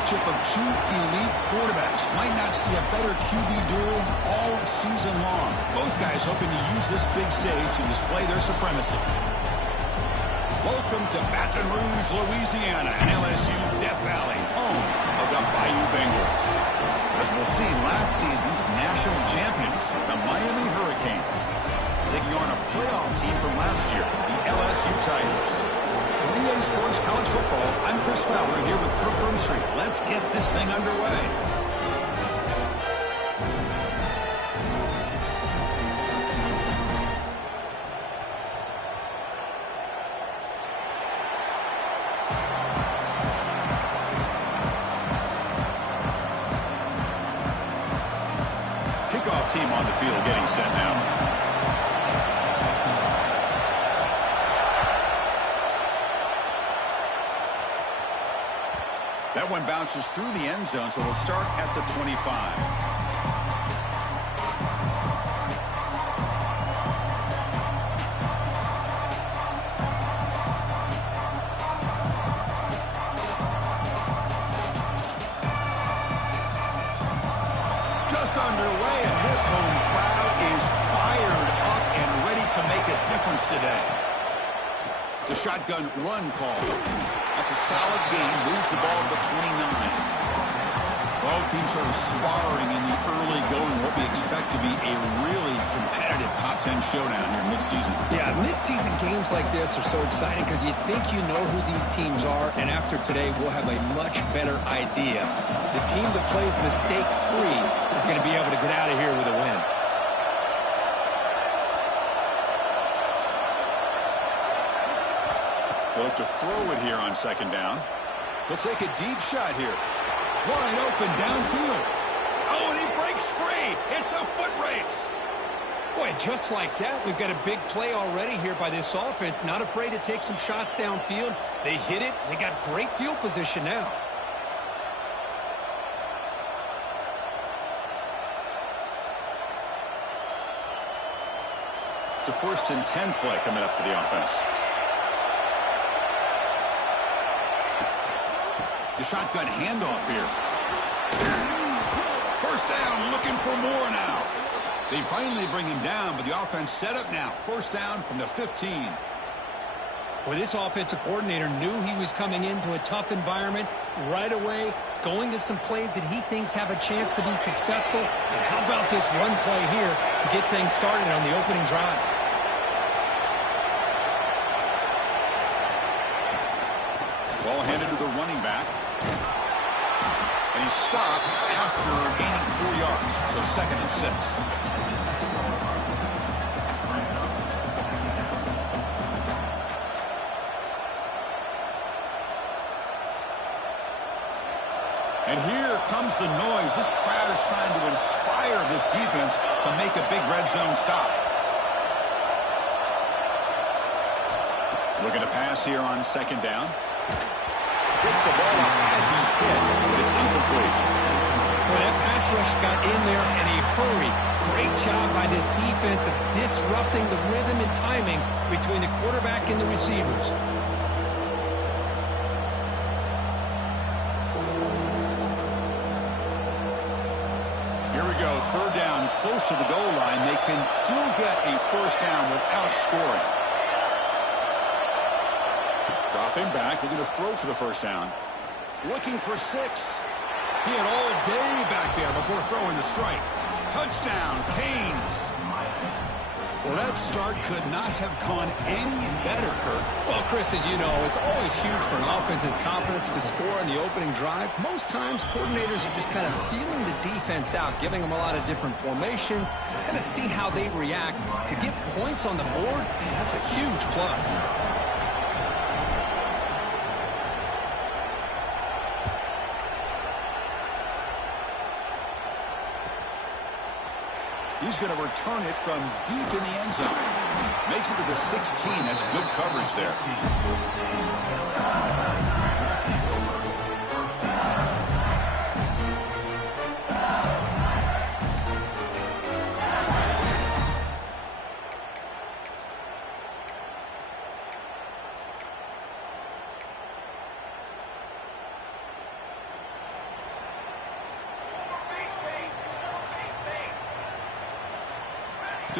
matchup of two elite quarterbacks. Might not see a better QB duel all season long. Both guys hoping to use this big stage to display their supremacy. Welcome to Baton Rouge, Louisiana, and LSU Death Valley, home of the Bayou Bengals. As we'll see, last season's national champions, the Miami Hurricanes, taking on a playoff team from last year, the LSU Tigers. From EA Sports College Football, I'm Chris Fowler here with Kirk Herbstreit. Let's get this thing underway. Kickoff team on the field getting set now. That one bounces through the end zone, so they'll start at the 25. Just underway, and this home crowd is fired up and ready to make a difference today. It's a shotgun run call. That's a solid gain, moves the ball to the 29. Both teams sort of sparring in the early going, what we expect to be a really competitive top 10 showdown here mid-season. Yeah, mid-season games like this are so exciting because you think you know who these teams are, and after today, we'll have a much better idea. The team that plays mistake-free is going to be able to get out of here with a win. They'll look to throw it here on second down. They'll take a deep shot here. Wide open downfield. Oh, and he breaks free. It's a foot race. Boy, just like that, we've got a big play already here by this offense. Not afraid to take some shots downfield. They hit it. They got great field position now. It's a 1st and 10 play coming up for the offense. The shotgun handoff here. First down, looking for more now. They finally bring him down, but the offense set up now. First down from the 15. Well, this offensive coordinator knew he was coming into a tough environment right away, going to some plays that he thinks have a chance to be successful. And how about this run play here to get things started on the opening drive? Ball handed to the running back. And he stopped after gaining 4 yards. So 2nd and 6. And here comes the noise. This crowd is trying to inspire this defense to make a big red zone stop. Looking to pass here on second down. Gets the ball up as he's hit, but it's incomplete. Well, that pass rush got in there in a hurry. Great job by this defense of disrupting the rhythm and timing between the quarterback and the receivers. Here we go, 3rd down, close to the goal line. They can still get a first down without scoring. Dropping back, looking to throw for the first down. Looking for 6. He had all day back there before throwing the strike. Touchdown, Canes. Well, that start could not have gone any better, Kirk. Well, Chris, as you know, it's always huge for an offense's confidence to score on the opening drive. Most times, coordinators are just kind of feeling the defense out, giving them a lot of different formations, kind of see how they react. To get points on the board, man, that's a huge plus. He's going to return it from deep in the end zone. Makes it to the 16. That's good coverage there.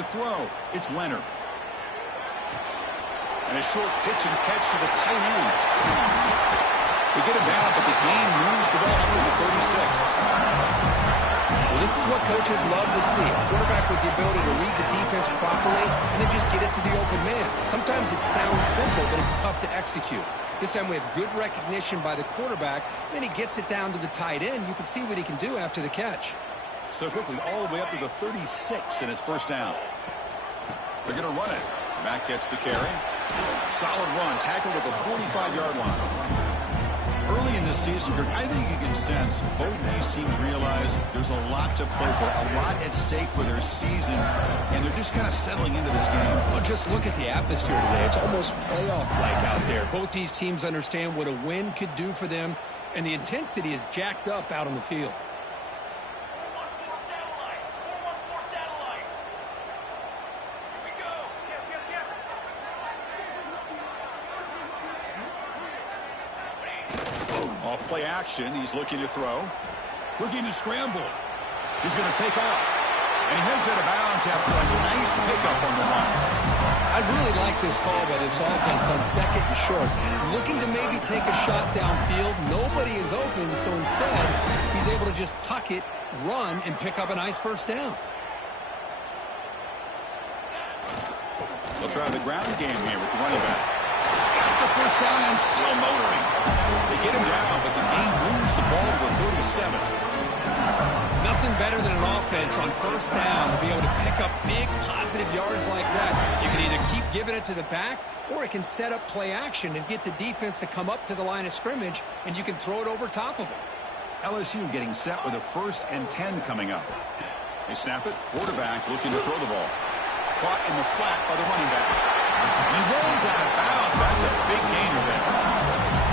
To throw, it's Leonard. And a short pitch and catch to the tight end. They get it down, but the gain moves the ball over to 36. Well, this is what coaches love to see. A quarterback with the ability to read the defense properly and then just get it to the open man. Sometimes it sounds simple, but it's tough to execute. This time we have good recognition by the quarterback. Then he gets it down to the tight end. You can see what he can do after the catch. So quickly, all the way up to the 36, and it's first down. They're going to run it. Matt gets the carry. Solid run, tackled at the 45-yard line. Early in this season, Kirk, I think you can sense both these teams realize there's a lot to play for, a lot at stake for their seasons, and they're just kind of settling into this game. Well, just look at the atmosphere today. It's almost playoff-like out there. Both these teams understand what a win could do for them, and the intensity is jacked up out on the field. Play action. He's looking to throw. Looking to scramble. He's going to take off. And he heads out of bounds after a nice pickup on the run. I really like this call by this offense on second and short. Looking to maybe take a shot downfield. Nobody is open, so instead, he's able to just tuck it, run, and pick up a nice first down. They'll try the ground game here with the running back. Got the first down and still motoring. They get him down, but the game moves the ball to the 37. Nothing better than an offense on first down to be able to pick up big positive yards like that. You can either keep giving it to the back, or it can set up play action and get the defense to come up to the line of scrimmage, and you can throw it over top of them. LSU getting set with a 1st and 10 coming up. They snap it. Quarterback looking to throw the ball. Caught in the flat by the running back. And he rolls out of bounds. That's a big gainer there.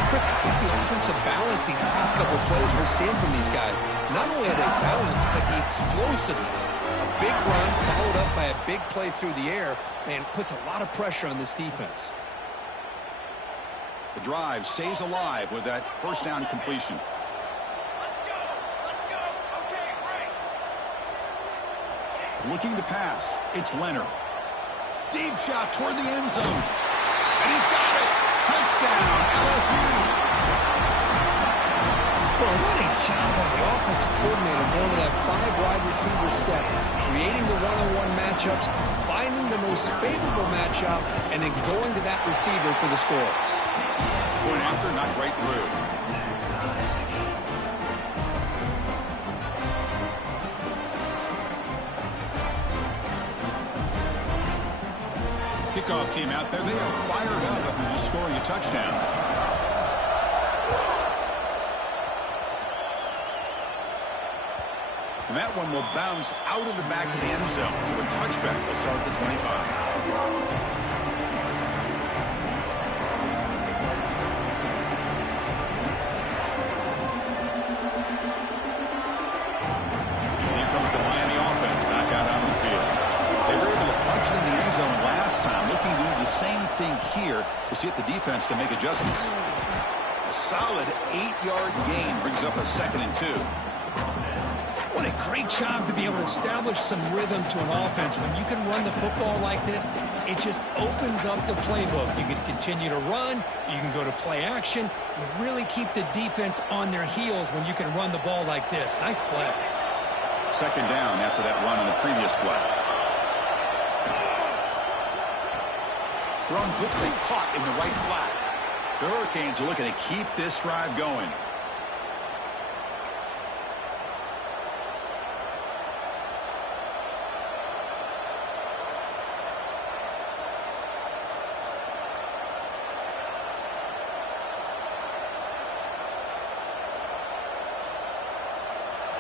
Chris, how about the offensive balance these last couple of plays we're seeing from these guys? Not only are they balanced, but the explosiveness. A big run followed up by a big play through the air, and puts a lot of pressure on this defense. The drive stays alive with that first down completion. Looking to pass. It's Leonard. Deep shot toward the end zone. And he's got it. Touchdown, LSU. Well, what a job by the offensive coordinator going to that 5-wide receiver set, creating the one-on-one matchups, finding the most favorable matchup, and then going to that receiver for the score. Point after, knocked right through. Kickoff team out there. They are fired up after just scoring a touchdown. And that one will bounce out of the back of the end zone. So a touchback will start at the 25. Same thing here. We'll see if the defense can make adjustments. A solid 8-yard gain brings up a 2nd and 2. What a great job to be able to establish some rhythm to an offense. When you can run the football like this, it just opens up the playbook. You can continue to run. You can go to play action. You really keep the defense on their heels when you can run the ball like this. Nice play. 2nd down after that run on the previous play. Thrown quickly, caught in the right flat. The Hurricanes are looking to keep this drive going.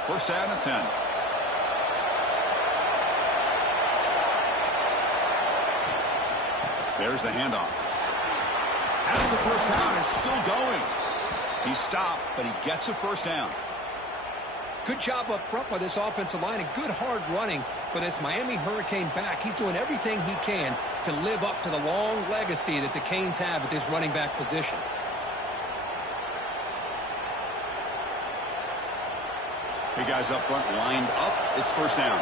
First down and 10. There's the handoff. Has the first down, is still going. He stopped, but he gets a first down. Good job up front by this offensive line and good hard running for this Miami Hurricane back. He's doing everything he can to live up to the long legacy that the Canes have at this running back position. Hey, guys up front lined up. It's first down.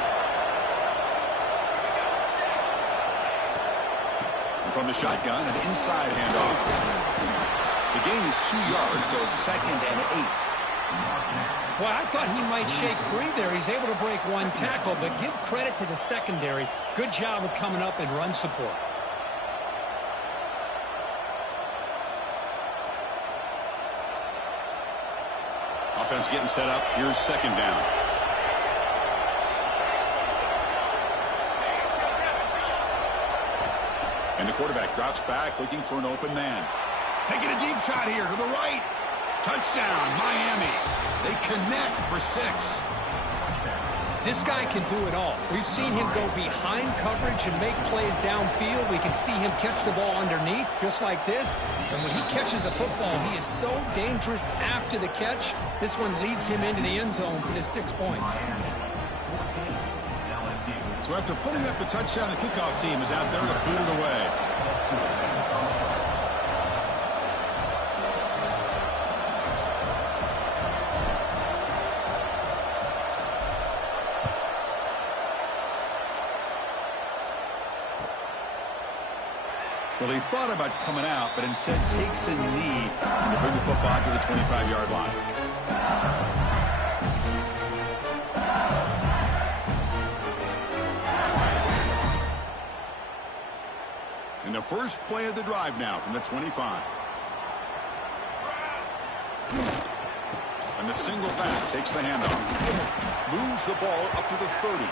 from the shotgun, an inside handoff. The gain is 2 yards, so it's 2nd and 8. Well, I thought he might shake free there. He's able to break one tackle, but give credit to the secondary. Good job of coming up and run support. Offense getting set up. Here's 2nd down. And the quarterback drops back, looking for an open man. Taking a deep shot here to the right. Touchdown, Miami. They connect for 6. This guy can do it all. We've seen him go behind coverage and make plays downfield. We can see him catch the ball underneath, just like this. And when he catches a football, he is so dangerous after the catch. This one leads him into the end zone for the 6 points. So after putting up a touchdown, the kickoff team is out there to boot it away. Well, he thought about coming out, but instead takes a knee to bring the football to the 25-yard line. And the first play of the drive now from the 25. And the single back takes the handoff. Moves the ball up to the 30.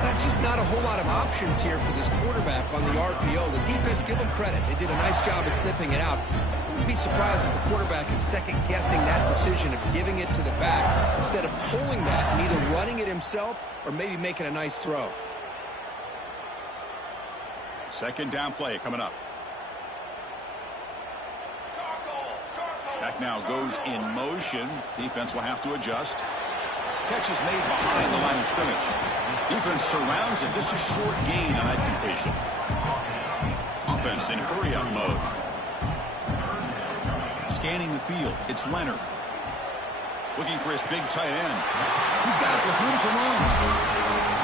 That's just not a whole lot of options here for this quarterback on the RPO. The defense, give them credit. They did a nice job of sniffing it out. I wouldn't be surprised if the quarterback is second-guessing that decision of giving it to the back instead of pulling that and either running it himself or maybe making a nice throw. 2nd down play coming up. Back now goes in motion. Defense will have to adjust. Catch is made behind the line of scrimmage. Defense surrounds him. Just a short gain on that completion. Offense in hurry-up mode. Scanning the field. It's Leonard. Looking for his big tight end. He's got it with room to run.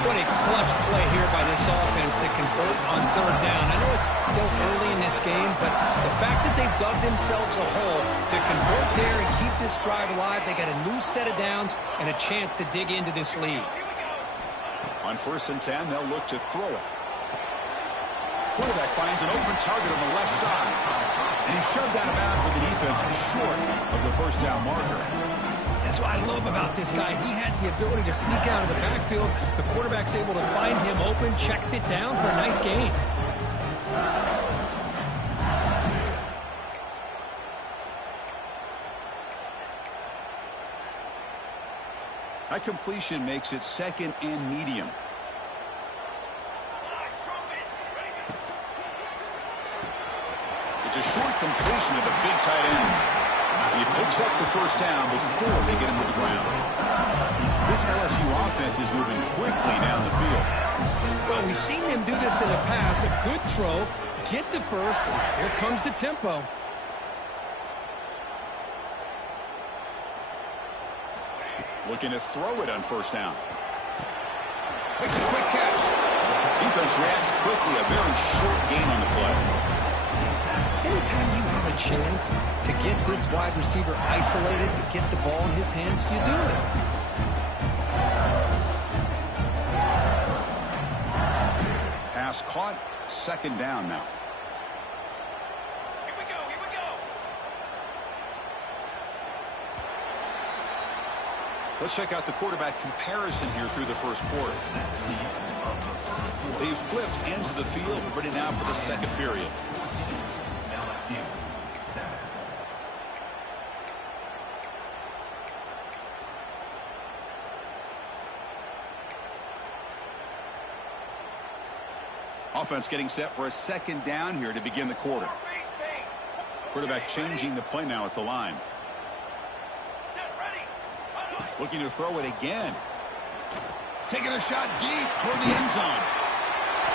What a clutch play here by this offense to convert on 3rd down. I know it's still early in this game, but the fact that they've dug themselves a hole to convert there and keep this drive alive, they got a new set of downs and a chance to dig into this lead. On 1st and 10, they'll look to throw it. Quarterback finds an open target on the left side. And he's shoved out of bounds with the defense short of the 1st down marker. That's what I love about this guy. He has the ability to sneak out of the backfield. The quarterback's able to find him open, checks it down for a nice gain. That completion makes it 2nd and medium. It's a short completion to the big tight end. He picks up the 1st down before they get him to the ground. This LSU offense is moving quickly down the field. Well, we've seen them do this in the past. A good throw, get the first, and here comes the tempo. Looking to throw it on 1st down. Makes a quick catch. Defense reacts quickly. A very short gain on the play. Anytime you have a chance to get this wide receiver isolated, to get the ball in his hands, you do it. Pass caught. 2nd down now. Here we go. Let's check out the quarterback comparison here through the 1st quarter. They've flipped ends of the field, ready now for the 2nd period. Offense getting set for a 2nd down here to begin the quarter. Quarterback changing the play now at the line. Looking to throw it again. Taking a shot deep toward the end zone.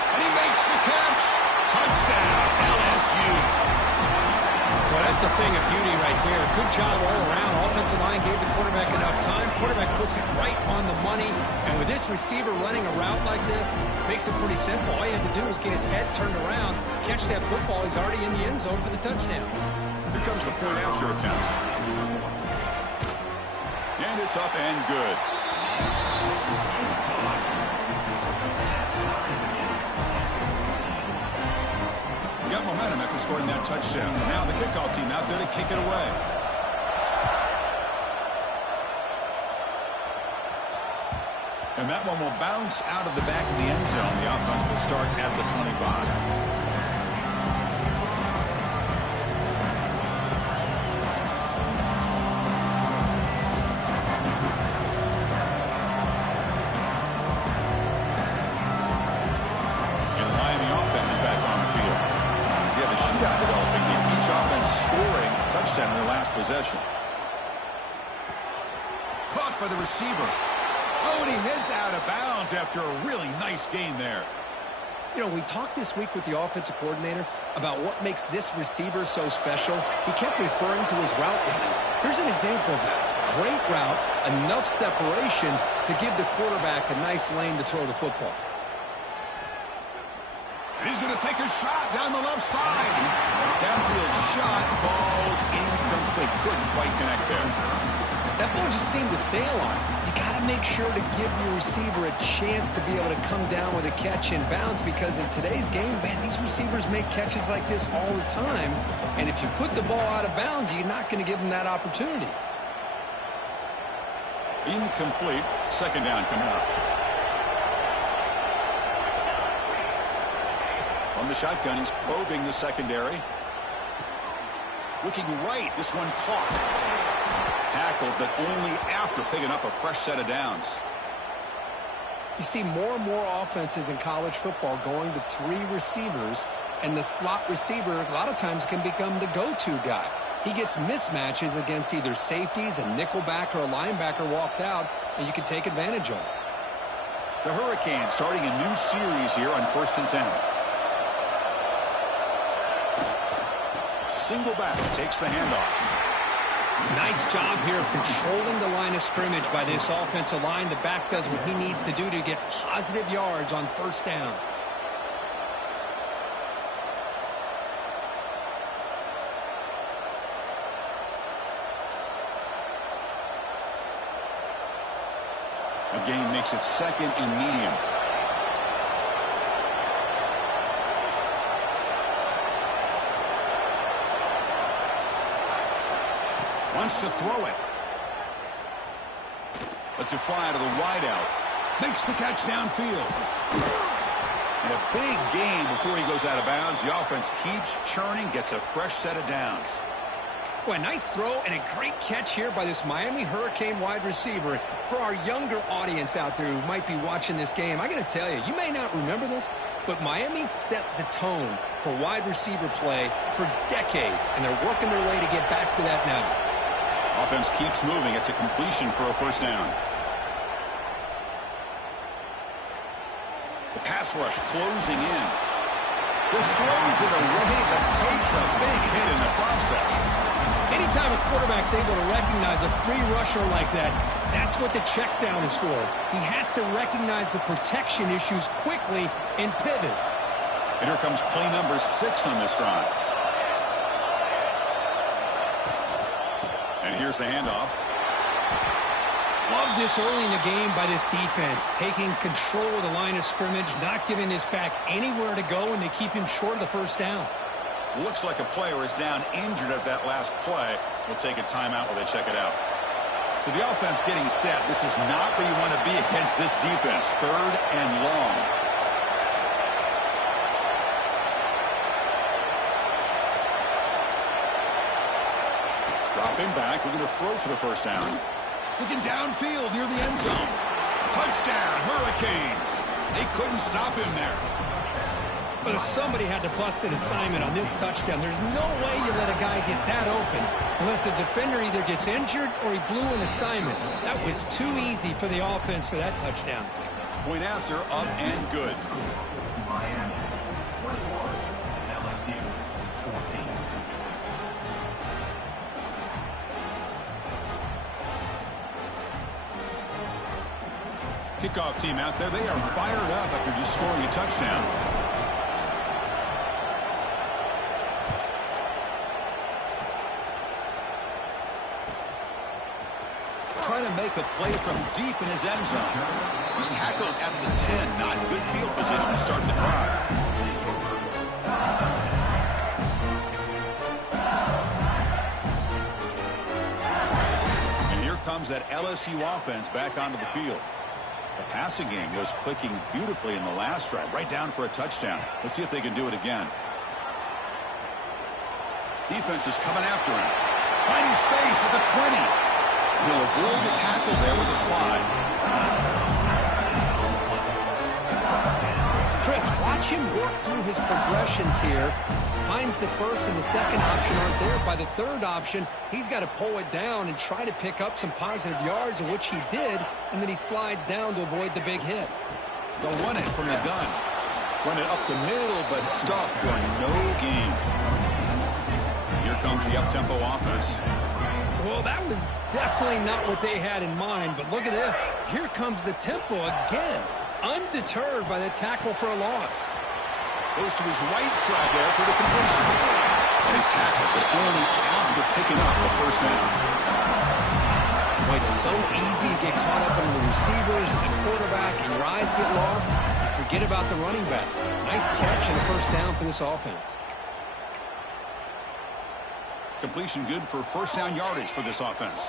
And he makes the catch. Touchdown, LSU. Well, that's a thing of beauty right there. Good job all around. Offensive line gave the quarterback enough time. Quarterback puts it right on the money. And with this receiver running a route like this, makes it pretty simple. All you have to do is get his head turned around, catch that football. He's already in the end zone for the touchdown. Here comes the point after attempt. And it's up and good. Got momentum after scoring that touchdown. Now the kickoff team out there to kick it away. And that one will bounce out of the back of the end zone. The offense will start at the 25. In their last possession. Caught by the receiver. Oh, and he heads out of bounds after a really nice game there. You know, we talked this week with the offensive coordinator about what makes this receiver so special. He kept referring to his route running. Here's an example of that. Great route, enough separation to give the quarterback a nice lane to throw the football. He's going to take a shot down the left side. Downfield shot, falls incomplete. Couldn't quite connect there. That ball just seemed to sail on. You got to make sure to give your receiver a chance to be able to come down with a catch in bounds, because in today's game, man, these receivers make catches like this all the time. And if you put the ball out of bounds, you're not going to give them that opportunity. Incomplete. Second down coming up. On the shotgun, he's probing the secondary. Looking right, this one caught. Tackled, but only after picking up a fresh set of downs. You see more and more offenses in college football going to three receivers, and the slot receiver a lot of times can become the go-to guy. He gets mismatches against either safeties, a nickelback, or a linebacker walked out, and you can take advantage of it. The Hurricanes starting a new series here on 1st and 10. Single back takes the handoff. Nice job here of controlling the line of scrimmage by this offensive line. The back does what he needs to do to get positive yards on first down. A gain makes it second and medium. Wants to throw it. Lets it fly to the wideout. Makes the catch downfield. And a big gain before he goes out of bounds. The offense keeps churning, gets a fresh set of downs. Well, a nice throw and a great catch here by this Miami Hurricane wide receiver. For our younger audience out there who might be watching this game, I got to tell you, you may not remember this, but Miami set the tone for wide receiver play for decades, and they're working their way to get back to that now. Offense keeps moving. It's a completion for a first down. The pass rush closing in. This throws it away, but takes a big hit in the process. Anytime a quarterback's able to recognize a free rusher like that, that's what the check down is for. He has to recognize the protection issues quickly and pivot. And here comes play number 6 on this drive. And here's the handoff. Love this early in the game by this defense, taking control of the line of scrimmage, not giving this back anywhere to go, and they keep him short of the first down. Looks like a player is down injured at that last play. We'll take a timeout while they check it out. So the offense getting set. This is not where you want to be against this defense. Third and long. Dropping back, looking to throw for the first down. Looking downfield near the end zone. Touchdown, Hurricanes. They couldn't stop him there. But somebody had to bust an assignment on this touchdown. There's no way you let a guy get that open unless the defender either gets injured or he blew an assignment. That was too easy for the offense for that touchdown. Point after, up and good. kickoff team out there, they are fired up after just scoring a touchdown. Trying to make a play from deep in his end zone. He's tackled at the 10. Not good field position to start the drive. And here comes that LSU offense back onto the field. The passing game was clicking beautifully in the last drive, right down for a touchdown. Let's see if they can do it again. Defense is coming after him. Finding space at the 20. He'll avoid the tackle there with a slide. Chris, watch him work through his progressions here. Finds the first and the second option aren't there. By the third option, he's got to pull it down and try to pick up some positive yards, which he did, and then he slides down to avoid the big hit. They'll run it from the gun. Run it up the middle, but stuffed for no gain. Here comes the up-tempo offense. Well, that was definitely not what they had in mind, but look at this. Here comes the tempo again, undeterred by the tackle for a loss. Goes to his right side there for the completion. And he's tackled, but only after picking up the first down. Well, it's so easy to get caught up in the receivers and the quarterback, and your eyes get lost. You forget about the running back. Nice catch and a first down for this offense. Completion good for first down yardage for this offense.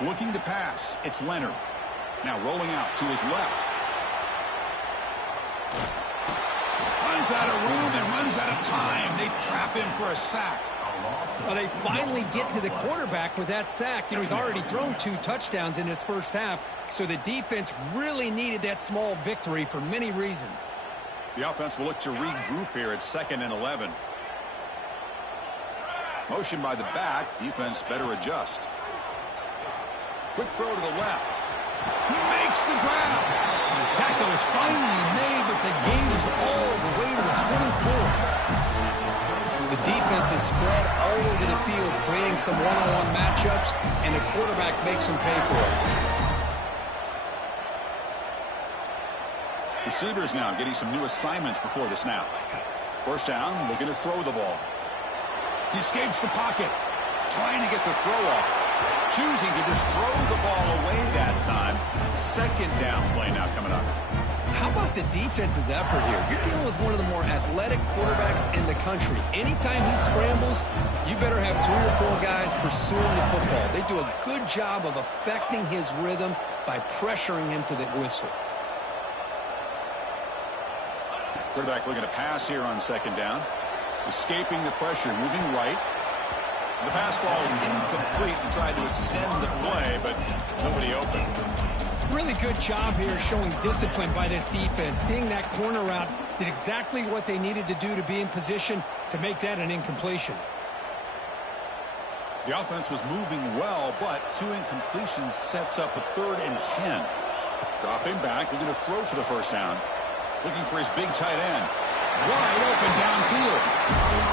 Looking to pass. It's Leonard. Now rolling out to his left. Runs out of room and runs out of time. They trap him for a sack. Well, they finally get to the quarterback with that sack. You know, he's already thrown 2 touchdowns in his first half, so the defense really needed that small victory for many reasons. The offense will look to regroup here at 2nd and 11. Motion by the back. Defense better adjust. Quick throw to the left. He makes the grab. Tackle is finally made, but the gain is all the way to the 24. The defense is spread all over the field, creating some one-on-one matchups, and the quarterback makes them pay for it. Receivers now getting some new assignments before the snap. First down, looking to throw the ball. He escapes the pocket, trying to get the throw off. Choosing to just throw the ball away that time. Second down play now coming up. How about the defense's effort here? You're dealing with one of the more athletic quarterbacks in the country. Anytime he scrambles, you better have 3 or 4 guys pursuing the football. They do a good job of affecting his rhythm by pressuring him to the whistle. Quarterback looking to pass here on second down. Escaping the pressure, moving right. The pass ball is incomplete and tried to extend the play, but nobody open. Really good job here showing discipline by this defense. Seeing that corner route, did exactly what they needed to do to be in position to make that an incompletion. The offense was moving well, but 2 incompletions sets up a 3rd and 10. Dropping back, looking to throw for the first down. Looking for his big tight end. Wide open downfield.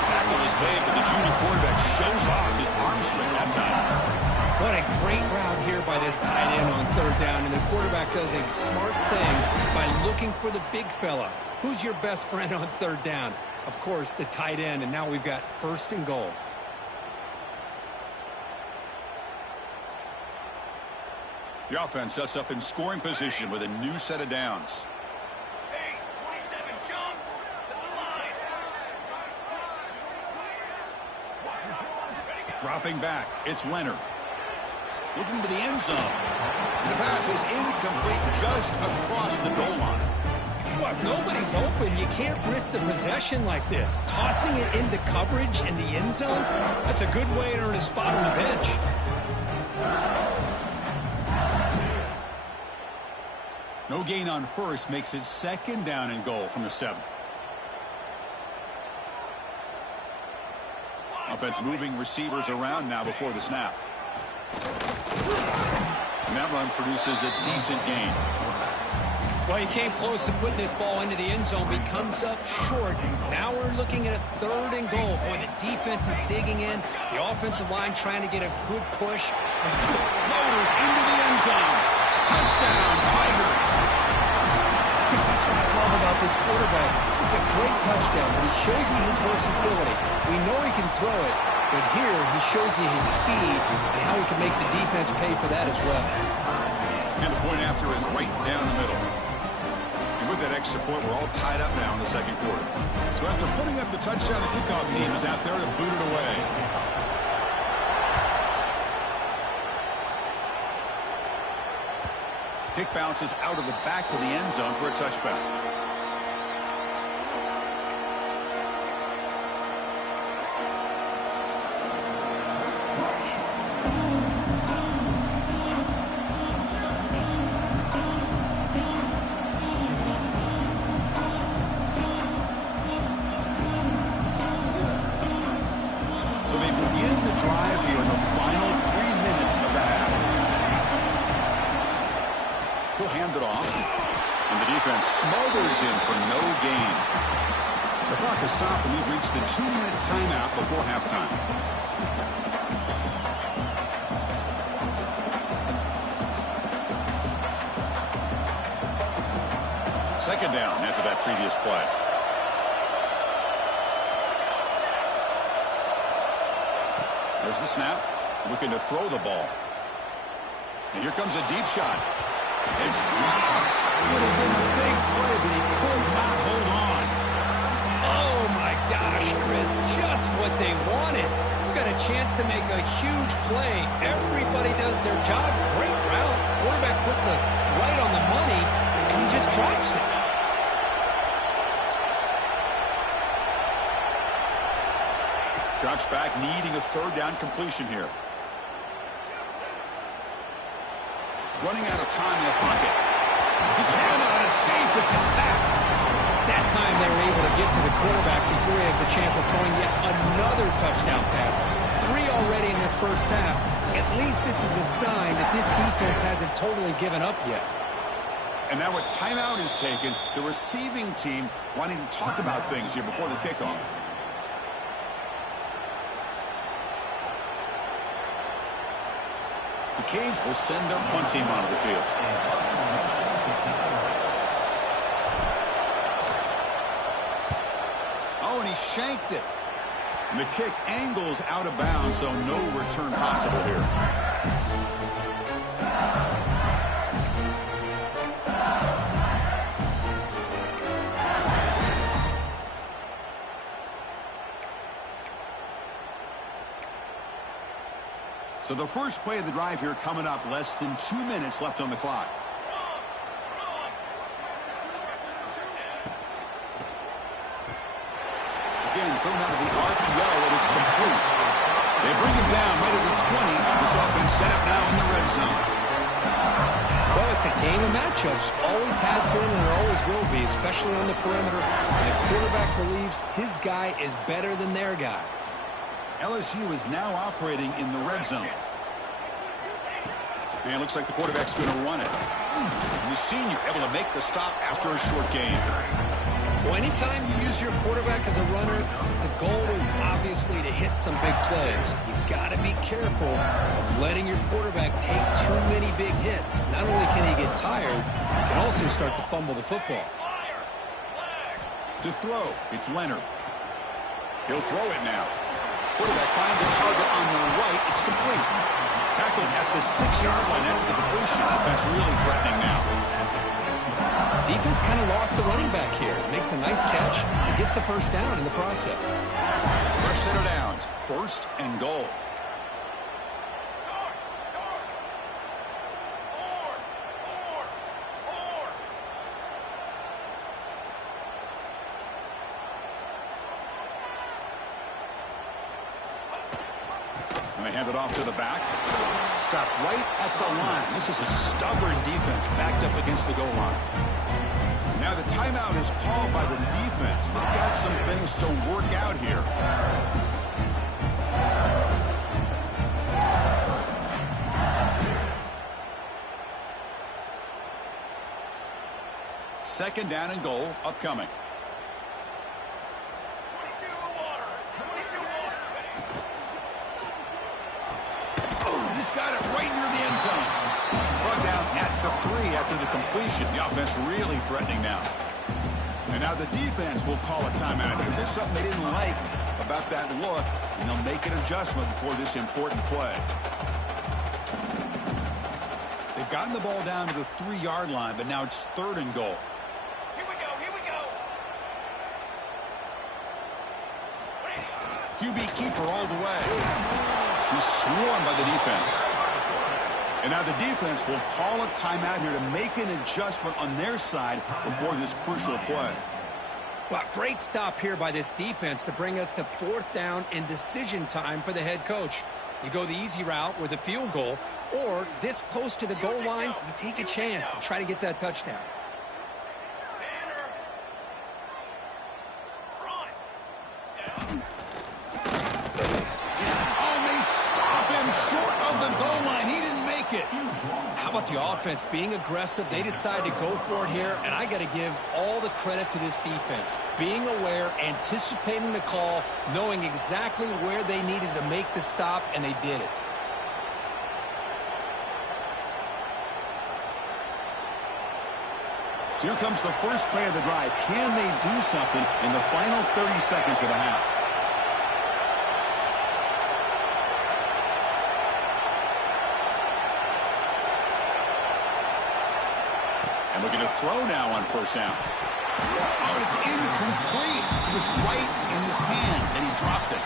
Tackle is made, but the junior quarterback shows off his arm strength that time. What a great route here by this tight end on 3rd down, and the quarterback does a smart thing by looking for the big fella. Who's your best friend on 3rd down? Of course, the tight end, and now we've got 1st and goal. The offense sets up in scoring position with a new set of downs. Dropping back, it's Leonard. Looking to the end zone. And the pass is incomplete just across the goal line. Well, if nobody's open, you can't risk the possession like this. Tossing it into coverage in the end zone, that's a good way to earn a spot on the bench. No gain on first makes it 2nd down and goal from the 7. Offense moving receivers around now before the snap. And that run produces a decent gain. Well, he came close to putting this ball into the end zone, but he comes up short. Now we're looking at a 3rd and goal. Boy, the defense is digging in. The offensive line trying to get a good push. Motors into the end zone. Touchdown, Tigers. Chris, that's what I love about this quarterback. It's a great touchdown, but he shows you his versatility. We know he can throw it, but here he shows you his speed and how he can make the defense pay for that as well. And the point after is right down the middle. And with that extra point, we're all tied up now in the second quarter. So after putting up the touchdown, the kickoff team is out there to boot it away. Kick bounces out of the back of the end zone for a touchback. So they begin the drive here in the final 3 minutes of the half. He'll hand it off, and the defense smothers him for no gain. The clock has stopped, and we've reached the 2-minute timeout before halftime. Second down after that previous play. There's the snap, looking to throw the ball. And here comes a deep shot. It's dropped. Would have been a big play, but he could not hold on. Oh, my gosh, Chris, just what they wanted. You've got a chance to make a huge play. Everybody does their job. Great route. Quarterback puts it right on the money, and he just drops it. Drops back, needing a 3rd down completion here. Running out of time in the pocket. He cannot escape. It's a sack. That time they were able to get to the quarterback before he has a chance of throwing yet another touchdown pass. 3 already in this first half. At least this is a sign that this defense hasn't totally given up yet. And now a timeout is taken. The receiving team wanting to talk about things here before the kickoff. The Canes will send their punt team onto the field. Oh, and he shanked it. And the kick angles out of bounds, so no return possible here. So the first play of the drive here coming up, less than 2 minutes left on the clock. Again, thrown out of the RPO, and it's complete. They bring him down right at the 20. This offense set up now in the red zone. Well, it's a game of matchups. Always has been and always will be, especially on the perimeter. And the quarterback believes his guy is better than their guy. LSU is now operating in the red zone. And it looks like the quarterback's going to run it. And the senior able to make the stop after a short gain. Well, anytime you use your quarterback as a runner, the goal is obviously to hit some big plays. You've got to be careful of letting your quarterback take too many big hits. Not only can he get tired, he can also start to fumble the football. To throw, it's Leonard. He'll throw it now. Quarterback finds a target on the right. It's complete. Tackled at the 6-yard line after the completion. Offense really threatening now. Defense kind of lost the running back here. Makes a nice catch and gets the first down in the process. Fresh set of downs. 1st and goal. And they hand it off to the back. Stop right at the line. This is a stubborn defense backed up against the goal line. Now the timeout is called by the defense. They've got some things to work out here. Second down and goal upcoming. He's got it right near the end zone. Brought down at the 3 after the completion. The offense really threatening now. And now the defense will call a timeout here. There's something they didn't like about that look, and they'll make an adjustment before this important play. They've gotten the ball down to the 3-yard line, but now it's 3rd and goal. Here we go, here we go. QB keeper all the way. He's swarmed by the defense. And now the defense will call a timeout here to make an adjustment on their side before this crucial play. Well, great stop here by this defense to bring us to 4th down and decision time for the head coach. You go the easy route with a field goal, or this close to the goal line, you take a chance and try to get that touchdown. Short of the goal line. He didn't make it. How about the offense being aggressive? They decide to go for it here, and I got to give all the credit to this defense. Being aware, anticipating the call, knowing exactly where they needed to make the stop, and they did it. So here comes the first play of the drive. Can they do something in the final 30 seconds of the half? And looking to throw now on 1st down. Oh, it's incomplete. It was right in his hands, and he dropped it.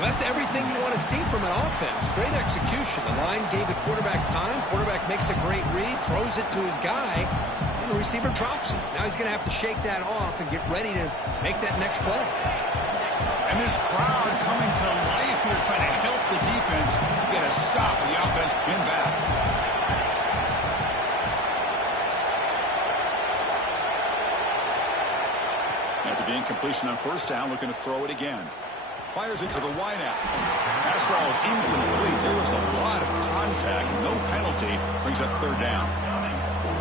Well, that's everything you want to see from an offense. Great execution. The line gave the quarterback time. Quarterback makes a great read, throws it to his guy, and the receiver drops it. Now he's going to have to shake that off and get ready to make that next play. And this crowd coming to life here, trying to help the defense get a stop with the offense pinned back. After the incompletion on 1st down, looking to throw it again. Fires it to the wideout. Pass ball is incomplete. There was a lot of contact. No penalty. Brings up 3rd down.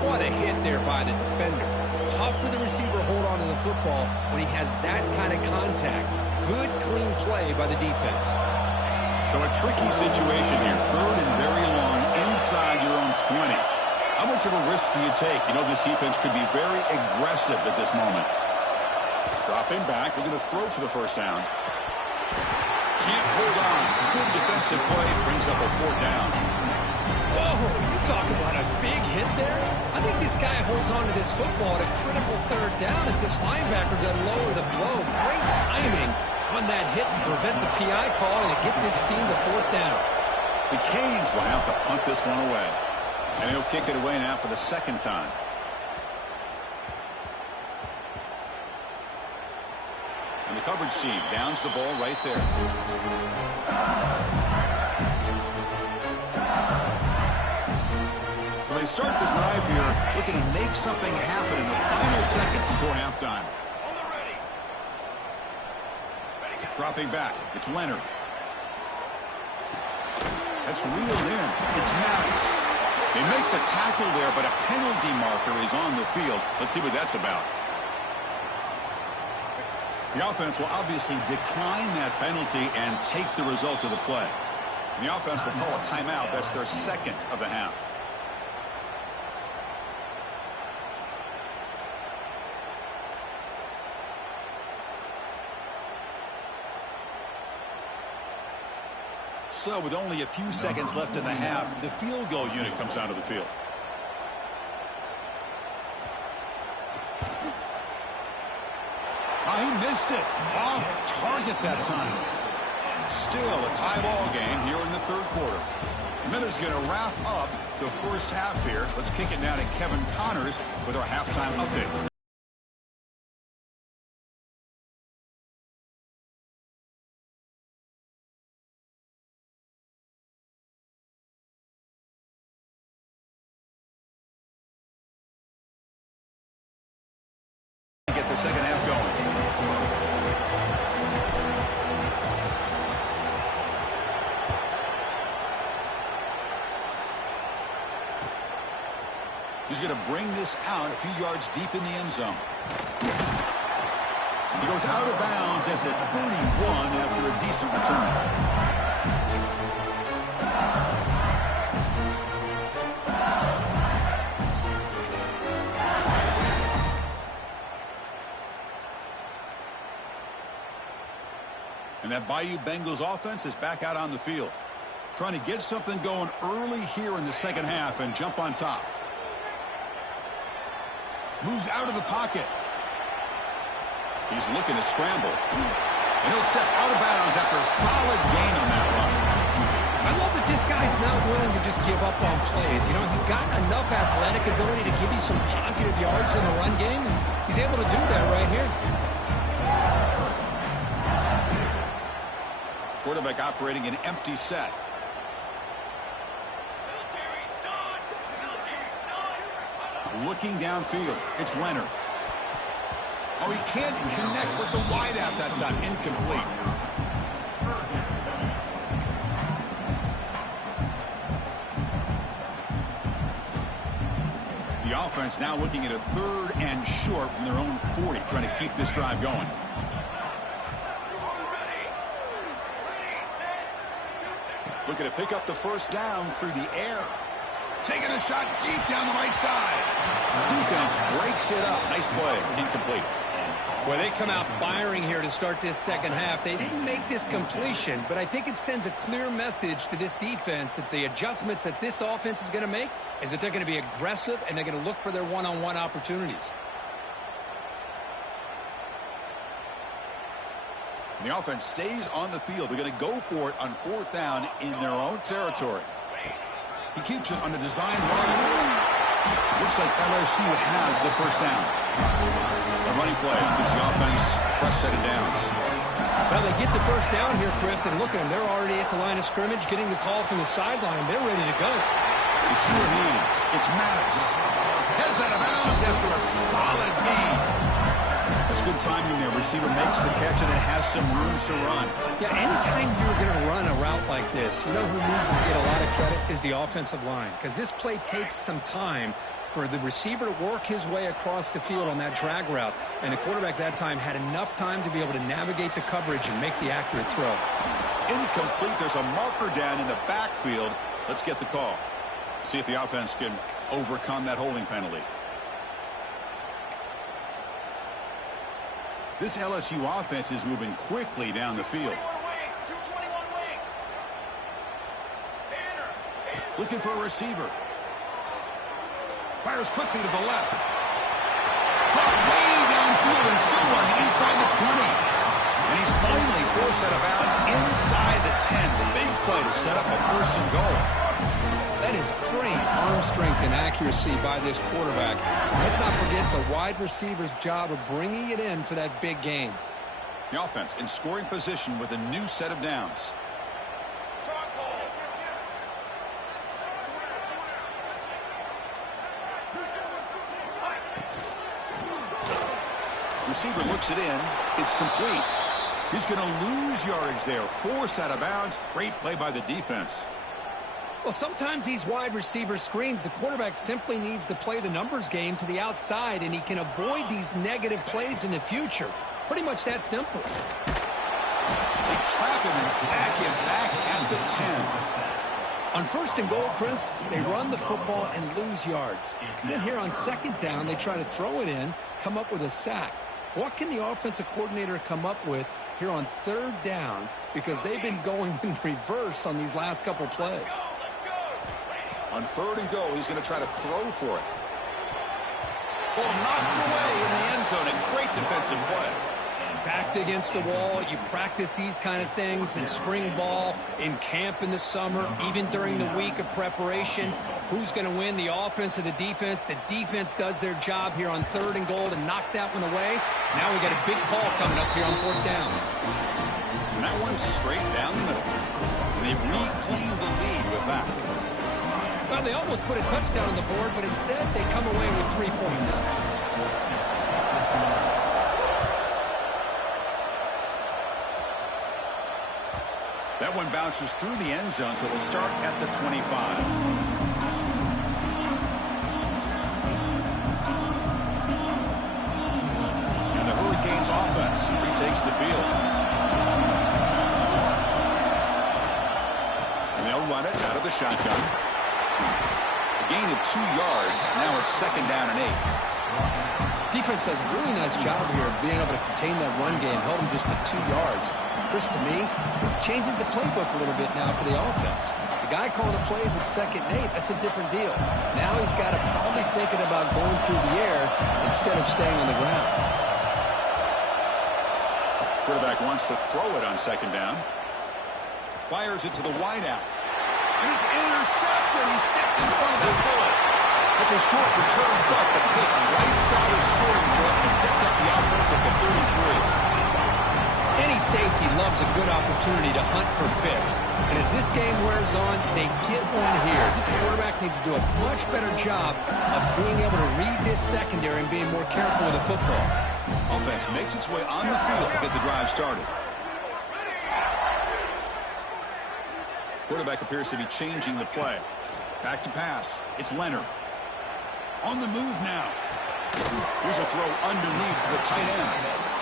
What a hit there by the defender. Tough for the receiver to hold on to the football when he has that kind of contact. Good, clean play by the defense. So a tricky situation here. 3rd and very long inside your own 20. How much of a risk do you take? You know this defense could be very aggressive at this moment. Dropping back, looking to throw for the 1st down. Can't hold on. Good defensive play, brings up a 4th down. Whoa, you talk about a big hit there? I think this guy holds on to this football at a critical 3rd down if this linebacker doesn't lower the blow. Great timing on that hit to prevent the PI call and to get this team to 4th down. The Canes will have to punt this one away. And he'll kick it away now for the 2nd time. And the coverage team downs the ball right there. So they start the drive here, looking to make something happen in the final seconds before halftime. Dropping back, it's Leonard. That's reeled in. It's Maddox. They make the tackle there, but a penalty marker is on the field. Let's see what that's about. The offense will obviously decline that penalty and take the result of the play. And the offense will call a timeout. That's their 2nd of the half. So with only a few seconds left in the half, the field goal unit comes out of the field. He missed it. Off target that time. Still a tie ball game here in the 3rd quarter. Miller's going to wrap up the 1st half here. Let's kick it now to Kevin Connors with our halftime update. Get the 2nd half going. He's going to bring this out a few yards deep in the end zone. He goes out of bounds at the 31 after a decent return. And that Bayou Bengals offense is back out on the field, trying to get something going early here in the second half and jump on top. Moves out of the pocket. He's looking to scramble. And he'll step out of bounds after a solid gain on that run. I love that this guy's not willing to just give up on plays. You know, he's got enough athletic ability to give you some positive yards in the run game, and he's able to do that right here. Quarterback operating an empty set. Looking downfield. It's Leonard. Oh, he can't connect with the wideout that time. Incomplete. The offense now looking at a 3rd and short from their own 40, trying to keep this drive going. Looking to pick up the first down through the air. Taking a shot deep down the right side. Defense breaks it up. Nice play. Incomplete. Well, they come out firing here to start this second half. They didn't make this completion, but I think it sends a clear message to this defense that the adjustments that this offense is going to make is that they're going to be aggressive and they're going to look for their one-on-one opportunities. The offense stays on the field. They're going to go for it on 4th down in their own territory. He keeps it on the design run. Looks like LSU has the first down. A running play gives the offense fresh set of downs. Well, they get the first down here, Chris, and look at them. They're already at the line of scrimmage, getting the call from the sideline. They're ready to go. The sure hands. It's Maddox. Heads out of bounds after a solid gain. That's good timing there. Receiver makes the catch and it has some room to run. Yeah, anytime you're going to run a route like this, you know who needs to get a lot of credit is the offensive line, because this play takes some time for the receiver to work his way across the field on that drag route, and the quarterback that time had enough time to be able to navigate the coverage and make the accurate throw. Incomplete. There's a marker down in the backfield. Let's get the call. See if the offense can overcome that holding penalty. This LSU offense is moving quickly down the field. Looking for a receiver. Fires quickly to the left. Caught way downfield and still running inside the 20. And he's finally forced out of bounds inside the 10. The big play to set up a 1st and goal. That is great arm strength and accuracy by this quarterback. Let's not forget the wide receiver's job of bringing it in for that big gain. The offense in scoring position with a new set of downs. Receiver looks it in. It's complete. He's going to lose yardage there. Forced out of bounds. Great play by the defense. Well, sometimes these wide receiver screens, the quarterback simply needs to play the numbers game to the outside, and he can avoid these negative plays in the future. Pretty much that simple. They trap him and sack him back at the 10. On 1st and goal, Chris, they run the football and lose yards. Then here on 2nd down, they try to throw it in, come up with a sack. What can the offensive coordinator come up with here on 3rd down? Because they've been going in reverse on these last couple plays. On 3rd and goal, he's going to try to throw for it. Ball knocked away in the end zone. A great defensive play. Backed against the wall. You practice these kind of things in spring ball, in camp in the summer, even during the week of preparation. Who's going to win, the offense or the defense? The defense does their job here on 3rd and goal to knock that one away. Now we got a big call coming up here on 4th down. And that one's straight down the middle. And they've reclaimed the lead with that. Well, they almost put a touchdown on the board, but instead they come away with 3 points. That one bounces through the end zone, so they'll start at the 25. offense retakes the field. And they'll run it out of the shotgun. A gain of 2 yards. Now it's 2nd down and 8. Defense does a really nice job here of being able to contain that run game, held them just to 2 yards. Chris, to me, this changes the playbook a little bit now for the offense. The guy calling the plays at 2nd and 8, that's a different deal. Now he's got to probably thinking about going through the air instead of staying on the ground. Quarterback wants to throw it on 2nd down. Fires it to the wideout. And it's intercepted. He stepped in front of that bullet. It's a short return, but the pick right side of scoring for it and sets up the offense at the 33. Any safety loves a good opportunity to hunt for picks. And as this game wears on, they get one here. This quarterback needs to do a much better job of being able to read this secondary and being more careful with the football. Offense makes its way on the field to get the drive started. Quarterback appears to be changing the play. Back to pass. It's Leonard. On the move now. Here's a throw underneath to the tight end.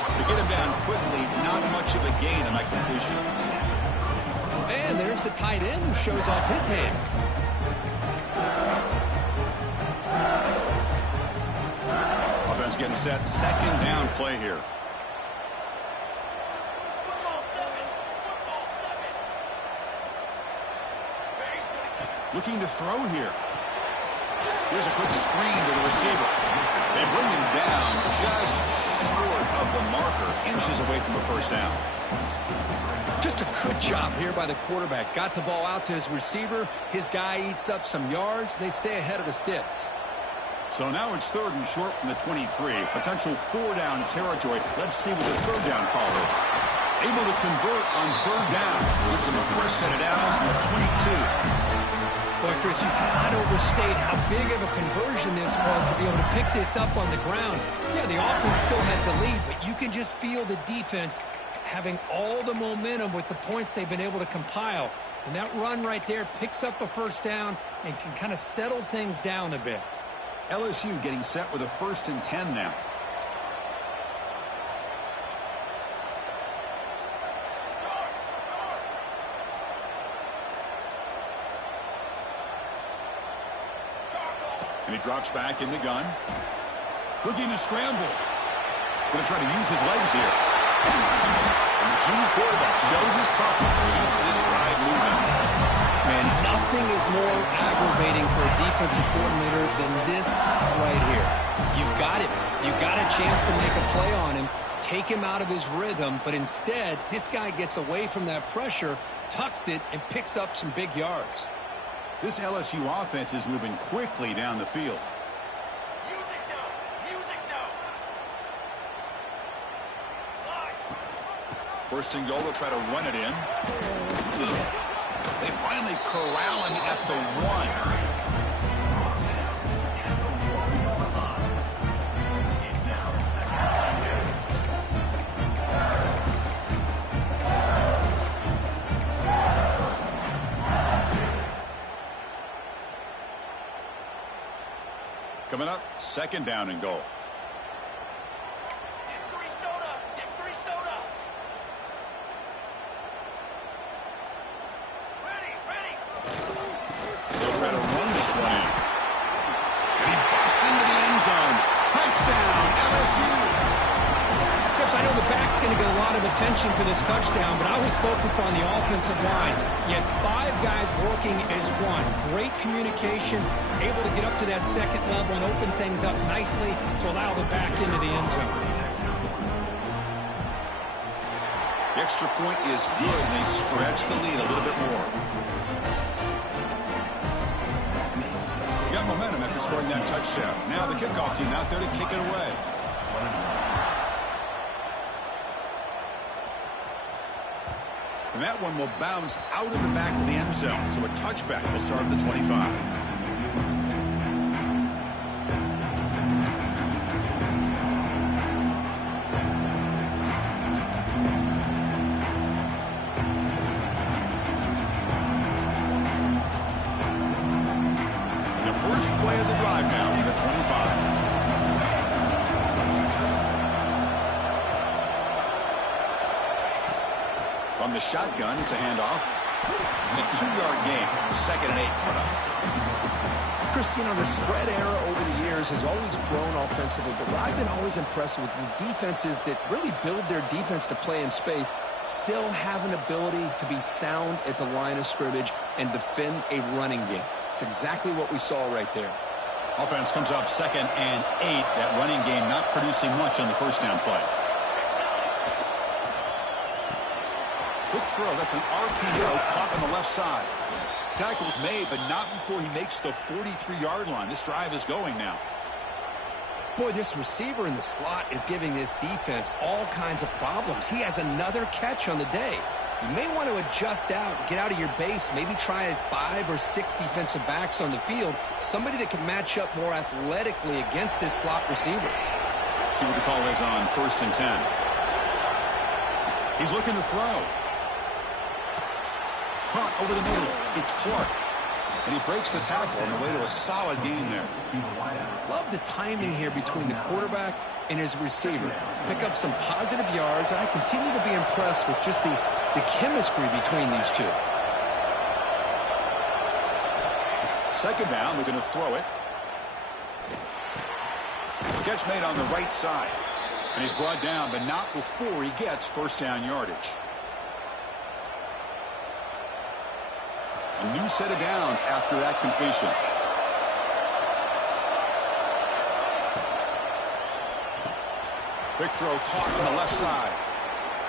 To get him down quickly, not much of a gain on that completion. And there's the tight end who shows off his hands. Offense getting set. 2nd down play here. Looking to throw here. Here's a quick screen to the receiver. They bring him down just short of the marker, inches away from a 1st down. Just a good job here by the quarterback. Got the ball out to his receiver. His guy eats up some yards. They stay ahead of the sticks. So now it's 3rd and short from the 23. Potential 4-down territory. Let's see what the 3rd down call is. Able to convert on 3rd down. Gives him a fresh set of downs from the 22. Boy, Chris, you cannot overstate how big of a conversion this was to be able to pick this up on the ground. Yeah, the offense still has the lead, but you can just feel the defense having all the momentum with the points they've been able to compile. And that run right there picks up a 1st down and can kind of settle things down a bit. LSU getting set with a 1st and 10 now. And he drops back in the gun. Looking to scramble. Going to try to use his legs here. And the junior quarterback shows his toughness and keeps this drive moving. Man, nothing is more aggravating for a defensive coordinator than this right here. You've got it. You've got a chance to make a play on him, take him out of his rhythm, but instead, this guy gets away from that pressure, tucks it, and picks up some big yards. This LSU offense is moving quickly down the field. Music now! Music now! 1st and goal, they'll try to run it in. They finally corral him at the 1. Coming up, 2nd down and goal. Dip 3 soda! Dip 3 soda! Ready! Ready! They'll try to run this one in. And he busts into the end zone. Touchdown, LSU! Chris, I know the back's going to get a lot of attention for this touchdown, but I was focused on the offensive line. You had 5 guys working as one. Great communication, able to get up to that 2nd level and open things up nicely to allow the back into the end zone. The extra point is good, and they stretch the lead a little bit more. Got momentum after scoring that touchdown. Now the kickoff team out there to kick it away. And that one will bounce out of the back of the end zone. So a touchback will start at the 25. First play of the drive now from the 25. From the shotgun, it's a handoff. It's a 2-yard gain. 2nd and 8 coming up. Chris, you know, the spread era over the years has always grown offensively, but what I've been always impressed with defenses that really build their defense to play in space still have an ability to be sound at the line of scrimmage and defend a running game. It's exactly what we saw right there. Offense comes up 2nd and 8. That running game not producing much on the first down play. Quick throw. That's an RPO caught on the left side. Tackle's made, but not before he makes the 43-yard line. This drive is going now. Boy, this receiver in the slot is giving this defense all kinds of problems. He has another catch on the day. You may want to adjust out, get out of your base, maybe try 5 or 6 defensive backs on the field, somebody that can match up more athletically against this slot receiver. See what the call is on 1st and 10. He's looking to throw. Hunt over the middle. It's Clark. And he breaks the tackle on the way to a solid gain there. Love the timing here between the quarterback and his receiver. Pick up some positive yards, and I continue to be impressed with just the chemistry between these two. 2nd down, we're going to throw it. Catch made on the right side. And he's brought down, but not before he gets 1st down yardage. A new set of downs after that completion. Quick throw caught on the left side.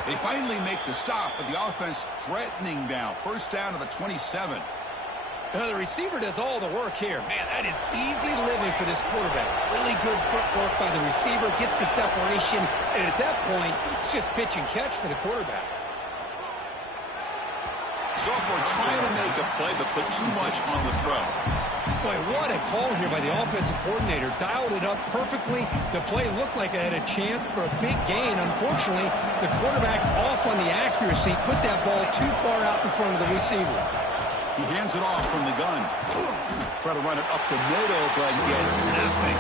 They finally make the stop, but the offense threatening down. 1st down to the 27. The receiver does all the work here. Man, that is easy living for this quarterback. Really good footwork by the receiver, gets the separation, and at that point, it's just pitch and catch for the quarterback. Sophomore trying to make a play, but put too much on the throw. Boy, what a call here by the offensive coordinator. Dialed it up perfectly. The play looked like it had a chance for a big gain. Unfortunately, the quarterback off on the accuracy, put that ball too far out in front of the receiver. He hands it off from the gun. Try to run it up the middle, but get nothing.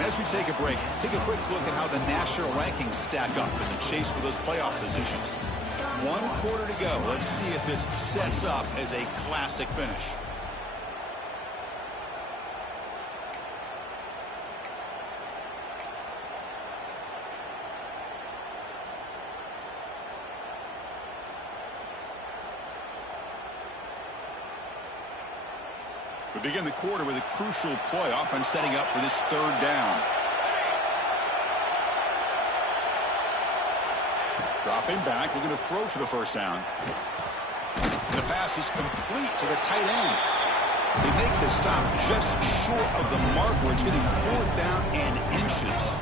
As we take a break, take a quick look at how the national rankings stack up in the chase for those playoff positions. 1 quarter to go. Let's see if this sets up as a classic finish. We begin the quarter with a crucial play, offense setting up for this 3rd down. Dropping back, looking to throw for the 1st down. The pass is complete to the tight end. They make the stop just short of the mark where it's getting 4th down and inches.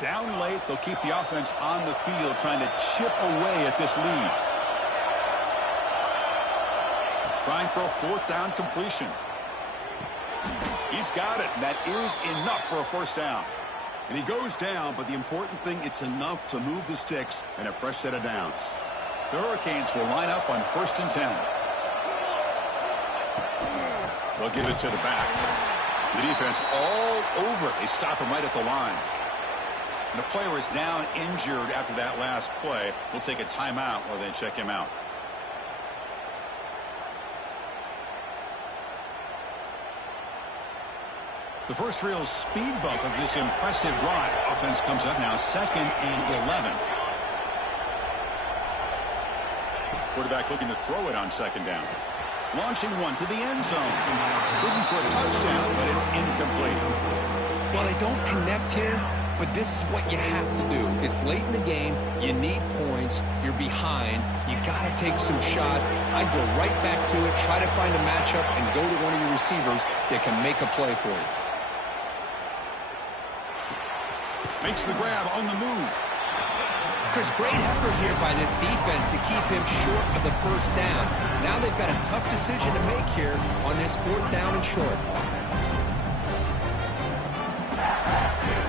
Down late, they'll keep the offense on the field trying to chip away at this lead. Trying for a 4th down completion. He's got it, and that is enough for a 1st down. And he goes down, but the important thing, it's enough to move the sticks and a fresh set of downs. The Hurricanes will line up on 1st and 10. They'll give it to the back. The defense all over it. They stop him right at the line. And the player is down injured after that last play. We'll take a timeout while they check him out. The first real speed bump of this impressive drive. Offense comes up now 2nd and 11. Quarterback looking to throw it on 2nd down. Launching one to the end zone. Looking for a touchdown, but it's incomplete. Well, they don't connect here, but this is what you have to do. It's late in the game. You need points. You're behind. You got to take some shots. I'd go right back to it, try to find a matchup, and go to one of your receivers that can make a play for you. Makes the grab on the move. Chris, great effort here by this defense to keep him short of the first down. Now they've got a tough decision to make here on this 4th down and short.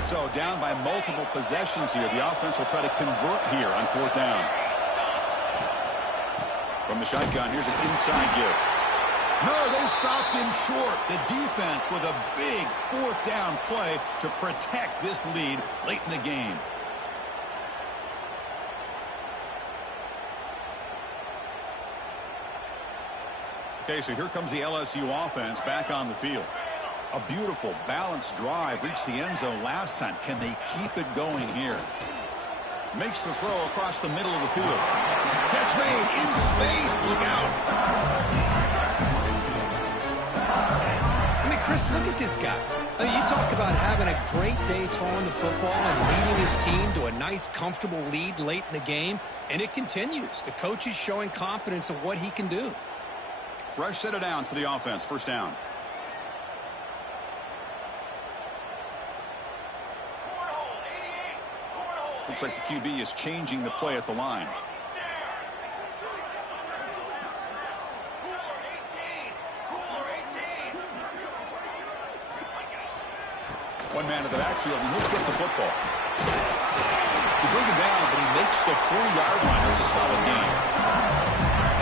So down by multiple possessions here. The offense will try to convert here on 4th down. From the shotgun, here's an inside give. No, they stopped him short. The defense with a big 4th down play to protect this lead late in the game. Okay, so here comes the LSU offense back on the field. A beautiful, balanced drive reached the end zone last time. Can they keep it going here? Makes the throw across the middle of the field. Catch made in space. Look out. I mean, Chris, look at this guy. I mean, you talk about having a great day throwing the football and leading his team to a nice, comfortable lead late in the game, and it continues. The coach is showing confidence of what he can do. Fresh set of downs for the offense. 1st down. Looks like the QB is changing the play at the line. One man to the backfield, and he'll get the football. You bring him down, but he makes the 40-yard line. It's a solid game.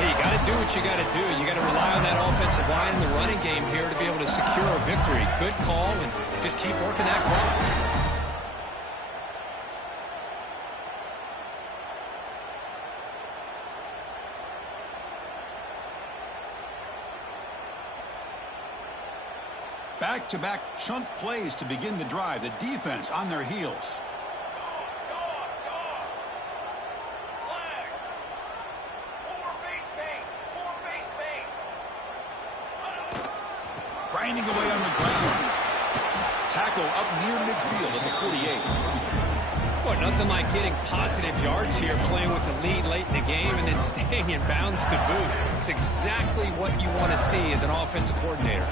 Hey, you got to do what you got to do. You got to rely on that offensive line and the running game here to be able to secure a victory. Good call, and just keep working that clock. Back-to-back chunk plays to begin the drive. The defense on their heels. Grinding away on the ground. Tackle up near midfield at the 48. Boy, nothing like getting positive yards here, playing with the lead late in the game and then staying in bounds to boot. It's exactly what you want to see as an offensive coordinator.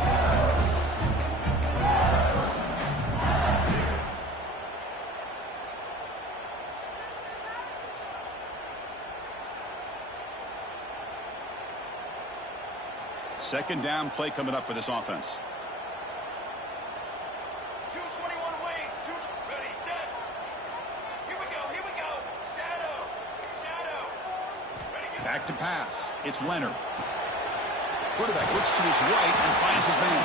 Second down play coming up for this offense. 221 wing. Ready, set. Here we go. Shadow. Ready, Back to pass. It's Leonard. Quarterback looks to his right and finds his man.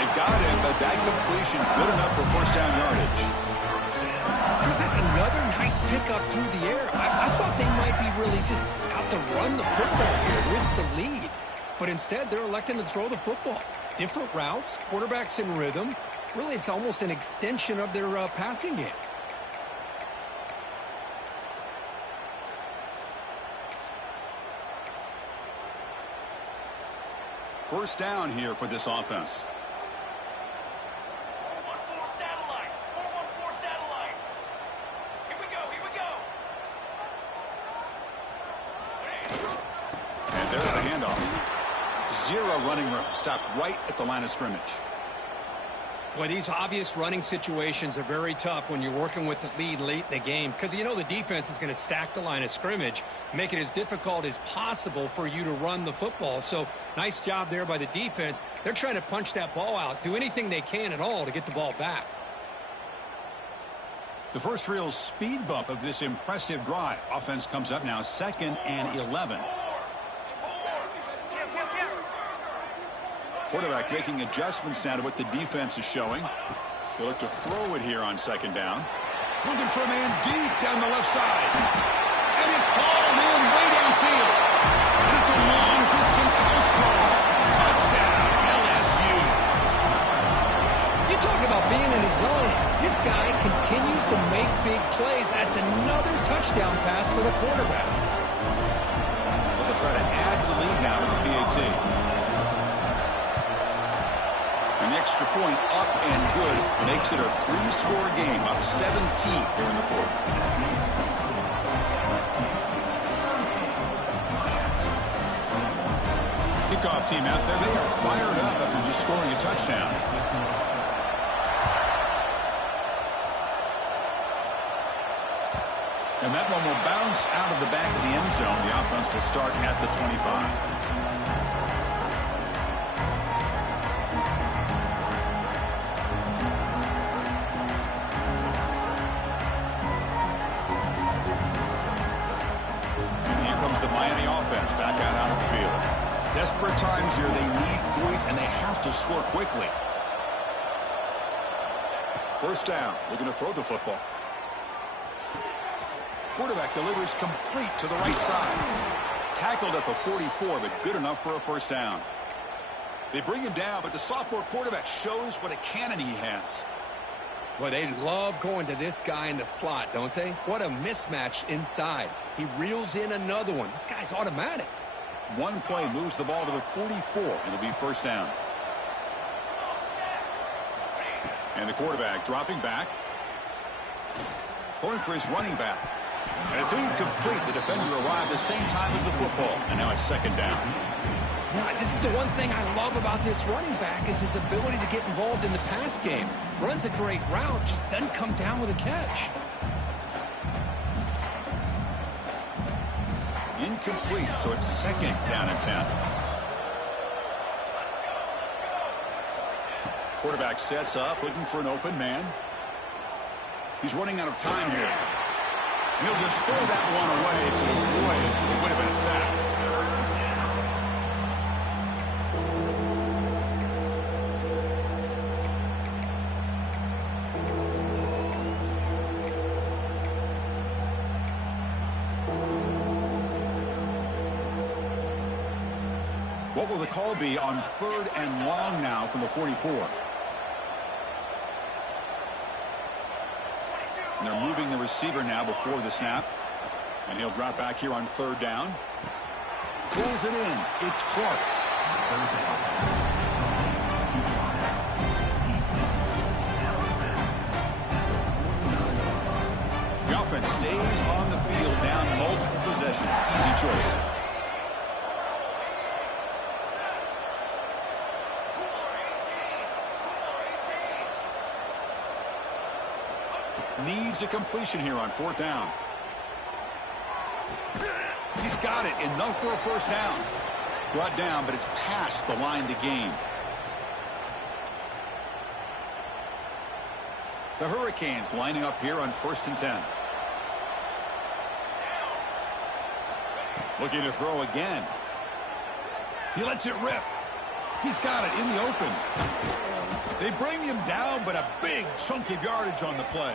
They've got him, but that completion good enough for 1st down yardage. Chris, that's another nice pickup through the air. I thought they might be really just out to run the football here with the lead. But instead, they're electing to throw the football. Different routes, quarterbacks in rhythm. Really, it's almost an extension of their passing game. First down here for this offense. 414 satellite. 414 satellite. Here we go. And there's the handoff. Zero running room. Stopped right at the line of scrimmage. Boy, these obvious running situations are very tough when you're working with the lead late in the game because you know the defense is going to stack the line of scrimmage, make it as difficult as possible for you to run the football. So nice job there by the defense. They're trying to punch that ball out, do anything they can at all to get the ball back. The first real speed bump of this impressive drive. Offense comes up now 2nd and 11. Quarterback making adjustments now to what the defense is showing. They'll look to throw it here on 2nd down. Looking for a man deep down the left side. And it's hauled in way downfield. And it's a long-distance house call. Touchdown, LSU. You talk about being in his zone. This guy continues to make big plays. That's another touchdown pass for the quarterback. Well, they'll try to add to the lead now with the PAT. An extra point up and good makes it a 3-score game, up 17 here in the 4th. Kickoff team out there, they are fired up after just scoring a touchdown. And that one will bounce out of the back of the end zone. The offense will start at the 25. Back out of the field. Desperate times here. They need points, and they have to score quickly. First down. Looking to throw the football. Quarterback delivers complete to the right side. Tackled at the 44, but good enough for a first down. They bring him down, but the sophomore quarterback shows what a cannon he has. Well, they love going to this guy in the slot, don't they? What a mismatch inside. He reels in another one. This guy's automatic. One play moves the ball to the 44, and it'll be first down. And the quarterback dropping back. Throwing for his running back. And it's incomplete. The defender arrived the same time as the football, and now it's second down. Yeah, this is the one thing I love about this running back is his ability to get involved in the pass game. Runs a great route, just doesn't come down with a catch. Incomplete, so it's second down and 10. Quarterback sets up, looking for an open man. He's running out of time here. And he'll just throw that one away to avoid what would have been a sack. What will the call be on third and long now from the 44? And they're moving the receiver now before the snap. And he'll drop back here on third down. Pulls it in. It's Clark. The offense stays on the field down multiple possessions. Easy choice. Needs a completion here on fourth down. He's got it. Enough for a first down. Brought down, but it's past the line to gain. The Hurricanes lining up here on 1st and 10. Looking to throw again. He lets it rip. He's got it in the open. They bring him down, but a big chunk of yardage on the play.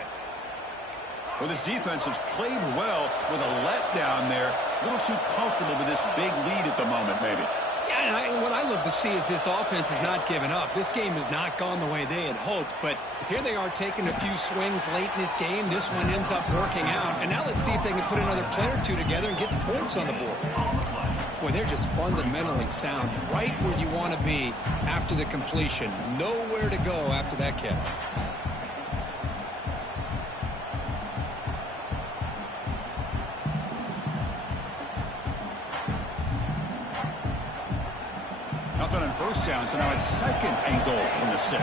Well, this defense has played well with a letdown there. A little too comfortable with this big lead at the moment, maybe. Yeah, and what I love to see is this offense has not given up. This game has not gone the way they had hoped, but here they are taking a few swings late in this game. This one ends up working out, and now let's see if they can put another play or two together and get the points on the board. Boy, they're just fundamentally sound, right where you want to be after the completion. Nowhere to go after that catch. Nothing on first down, so now it's second and goal from the 6.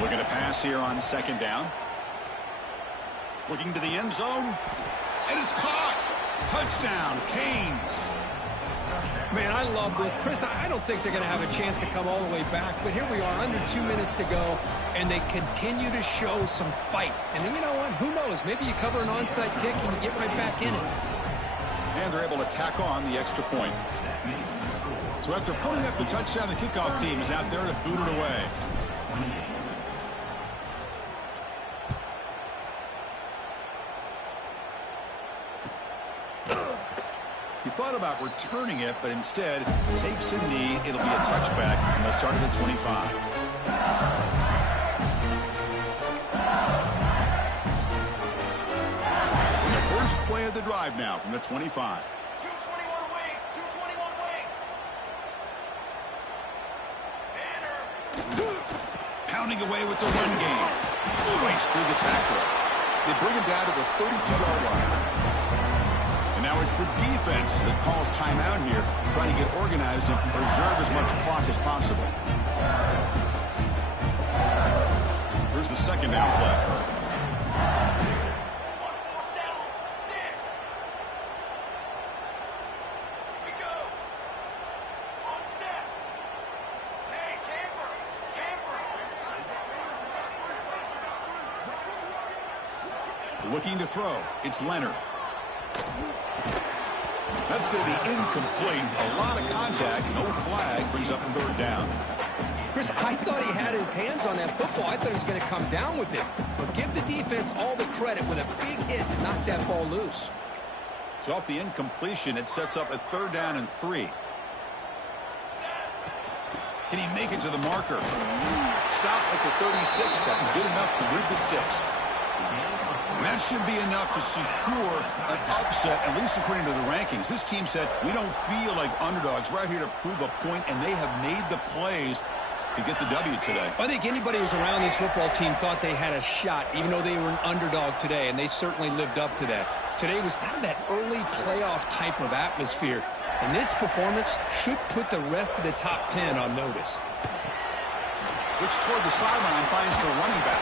Looking to pass here on second down. Looking to the end zone. And it's caught. Touchdown, Canes. Man, I love this. Chris, I don't think they're going to have a chance to come all the way back, but here we are, under 2 minutes to go, and they continue to show some fight. And you know what? Who knows? Maybe you cover an onside kick and you get right back in it. And they're able to tack on the extra point. So after putting up the touchdown, the kickoff team is out there to boot it away. He thought about returning it, but instead takes a knee. It'll be a touchback, and they'll start at the 25. First play of the drive now from the 25. 221 wing, 221 wing. Banner. Pounding away with the run game. Breaks through the tackle. They bring him down to the 32-yard line. And now it's the defense that calls timeout here, trying to get organized and preserve as much clock as possible. Here's the second down play. Looking to throw. It's Leonard. That's going to be incomplete. A lot of contact. No flag. Brings up a third down. Chris, I thought he had his hands on that football. I thought he was going to come down with it. But give the defense all the credit with a big hit to knock that ball loose. So off the incompletion, it sets up a 3rd down and 3. Can he make it to the marker? Stop at the 36. That's good enough to move the sticks. And that should be enough to secure an upset, at least according to the rankings. This team said, we don't feel like underdogs. We're out here to prove a point, and they have made the plays to get the W today. I think anybody who's around this football team thought they had a shot, even though they were an underdog today, and they certainly lived up to that. Today was kind of that early playoff type of atmosphere, and this performance should put the rest of the top 10 on notice. Looks toward the sideline, finds the running back.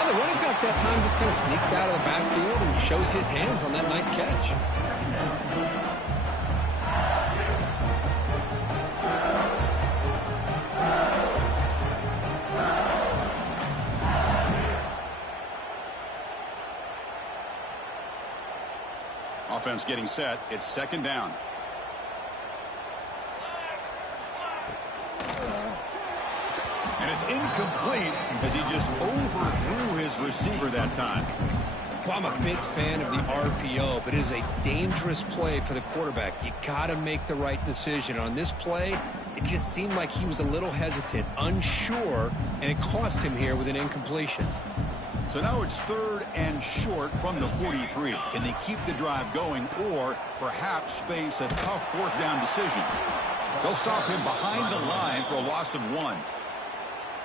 Well, the running back that time just kind of sneaks out of the backfield and shows his hands on that nice catch. Offense getting set. It's 2nd down. And it's incomplete as he just overthrew his receiver that time. Well, I'm a big fan of the RPO, but it is a dangerous play for the quarterback. You got to make the right decision. On this play, it just seemed like he was a little hesitant, unsure, and it cost him here with an incompletion. So now it's 3rd and short from the 43. Can they keep the drive going or perhaps face a tough 4th down decision? They'll stop him behind the line for a loss of 1.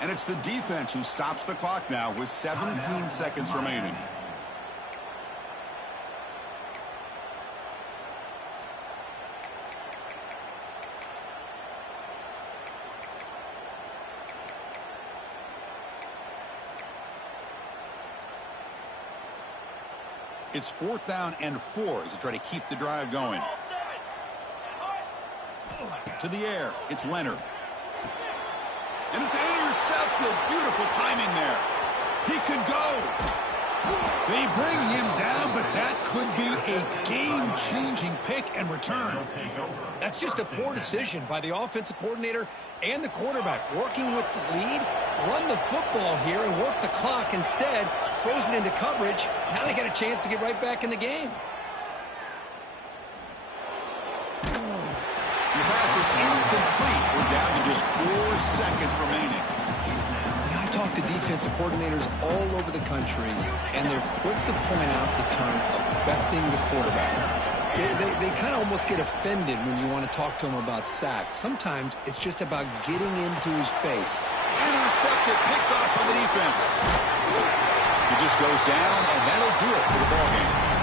And it's the defense who stops the clock now with 17 seconds remaining. It's 4th down and 4 as they try to keep the drive going. To the air, it's Leonard. And it's intercepted. Beautiful timing there. He could go. They bring him down, but that could be a game-changing pick and return. That's just a poor decision by the offensive coordinator and the quarterback. Working with the lead, run the football here and work the clock. Instead, throws it into coverage. Now they got a chance to get right back in the game. The pass is incomplete. We're down to just 4 seconds remaining. I talk to defensive coordinators all over the country, and they're quick to point out the term affecting the quarterback. They kind of almost get offended when you want to talk to them about sacks. Sometimes it's just about getting into his face. Intercepted, picked off by the defense. He just goes down, and that'll do it for the ballgame.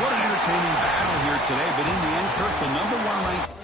What an entertaining battle here today, but in the end, Kirk, the #1 ranked